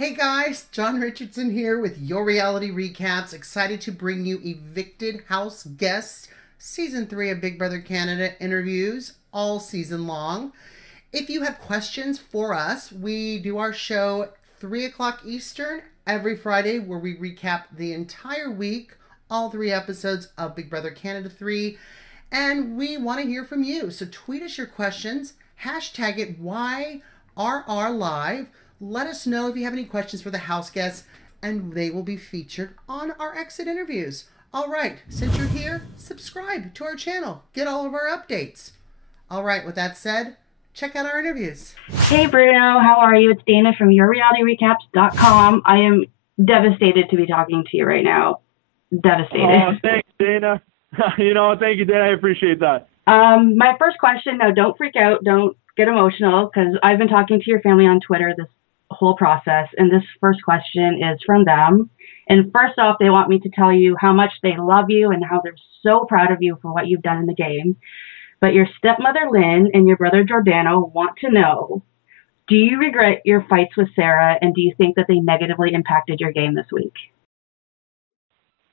Hey guys, John Richardson here with your reality recaps. Excited to bring you Evicted House Guests, Season 3 of Big Brother Canada interviews all season long. If you have questions for us, we do our show 3 o'clock Eastern every Friday where we recap the entire week, all 3 episodes of Big Brother Canada 3. And we want to hear from you. So tweet us your questions, hashtag it YRRLive. Let us know if you have any questions for the house guests, and they will be featured on our exit interviews. All right, since you're here, subscribe to our channel. Get all of our updates. All right, with that said, check out our interviews. Hey Bruno, how are you? It's Dana from yourrealityrecaps.com. I am devastated to be talking to you right now. Devastated. Oh, thanks, Dana. Thank you, Dana. I appreciate that. My first question, now don't freak out, don't get emotional, because I've been talking to your family on Twitter this whole process, and this first question is from them. And first off, they want me to tell you how much they love you and how they're so proud of you for what you've done in the game. But your stepmother Lynn and your brother Giordano want to know, do you regret your fights with Sarah, and do you think that they negatively impacted your game this week?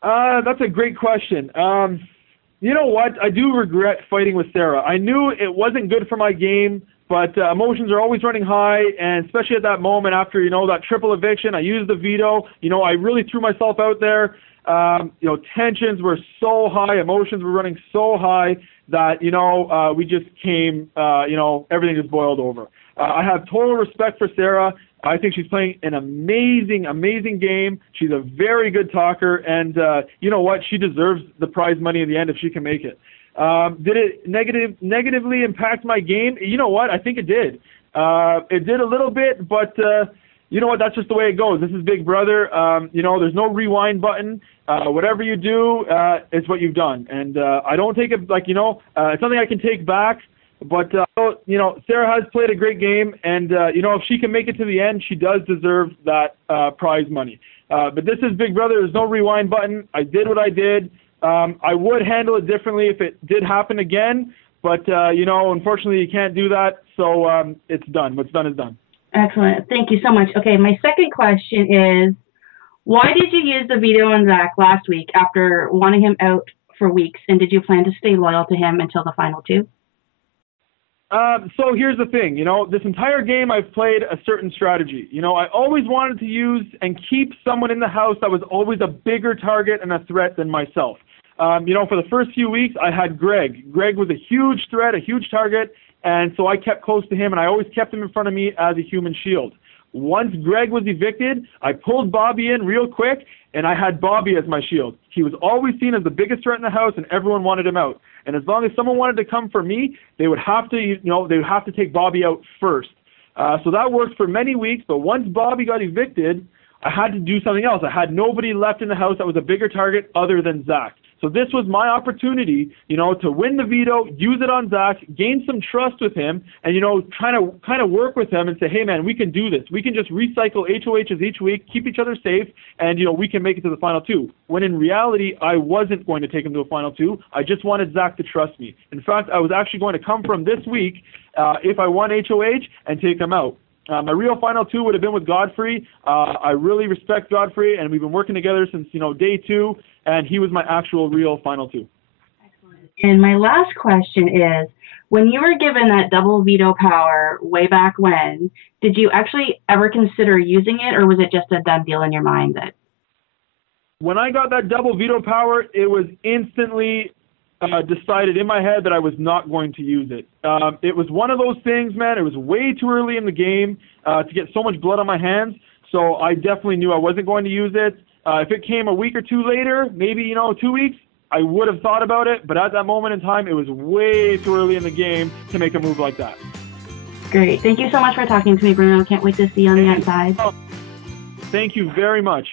That's a great question. You know what? I do regret fighting with Sarah. I knew it wasn't good for my game, but emotions are always running high, and especially at that moment after, that triple eviction, I used the veto. I really threw myself out there. Tensions were so high, emotions were running so high that, we just came, everything just boiled over. I have total respect for Sarah. I think she's playing an amazing, amazing game. She's a very good talker, and you know what? She deserves the prize money in the end if she can make it. Did it negatively impact my game? You know what? I think it did. It did a little bit, but you know what? That's just the way it goes. This is Big Brother. There's no rewind button. Whatever you do, it's what you've done. And I don't take it it's something I can take back. But, Sarah has played a great game. And, if she can make it to the end, she does deserve that prize money. But this is Big Brother. There's no rewind button. I did what I did. I would handle it differently if it did happen again, but, unfortunately you can't do that, so it's done. What's done is done. Excellent. Thank you so much. Okay, my second question is, why did you use the veto on Zach last week after wanting him out for weeks, and did you plan to stay loyal to him until the final 2? So here's the thing, this entire game I've played a certain strategy. I always wanted to use and keep someone in the house that was always a bigger target and a threat than myself. For the first few weeks, I had Greg. Greg was a huge threat, a huge target, and so I kept close to him, and I always kept him in front of me as a human shield. Once Greg was evicted, I pulled Bobby in real quick, and I had Bobby as my shield. He was always seen as the biggest threat in the house, and everyone wanted him out. And as long as someone wanted to come for me, they would have to, take Bobby out first. So that worked for many weeks, but once Bobby got evicted, I had to do something else. I had nobody left in the house that was a bigger target other than Zach. So this was my opportunity, to win the veto, use it on Zach, gain some trust with him, and, kind of work with him and say, hey, man, we can do this. We can just recycle HOHs each week, keep each other safe, and, we can make it to the final 2. When in reality, I wasn't going to take him to a final 2. I just wanted Zach to trust me. In fact, I was actually going to come from this week if I won HOH and take him out. My real final 2 would have been with Godfrey. I really respect Godfrey, and we've been working together since, day 2, and he was my actual real final 2. Excellent. And my last question is, when you were given that double veto power way back when, did you actually ever consider using it, or was it just a done deal in your mind that... When I got that double veto power, it was instantly decided in my head that I was not going to use it. It was one of those things, man. It was way too early in the game to get so much blood on my hands, so I definitely knew I wasn't going to use it. If it came a week or 2 later, maybe 2 weeks, I would have thought about it, but at that moment in time, it was way too early in the game to make a move like that. Great. Thank you so much for talking to me, Bruno. Can't wait to see you on the outside. Thank you very much.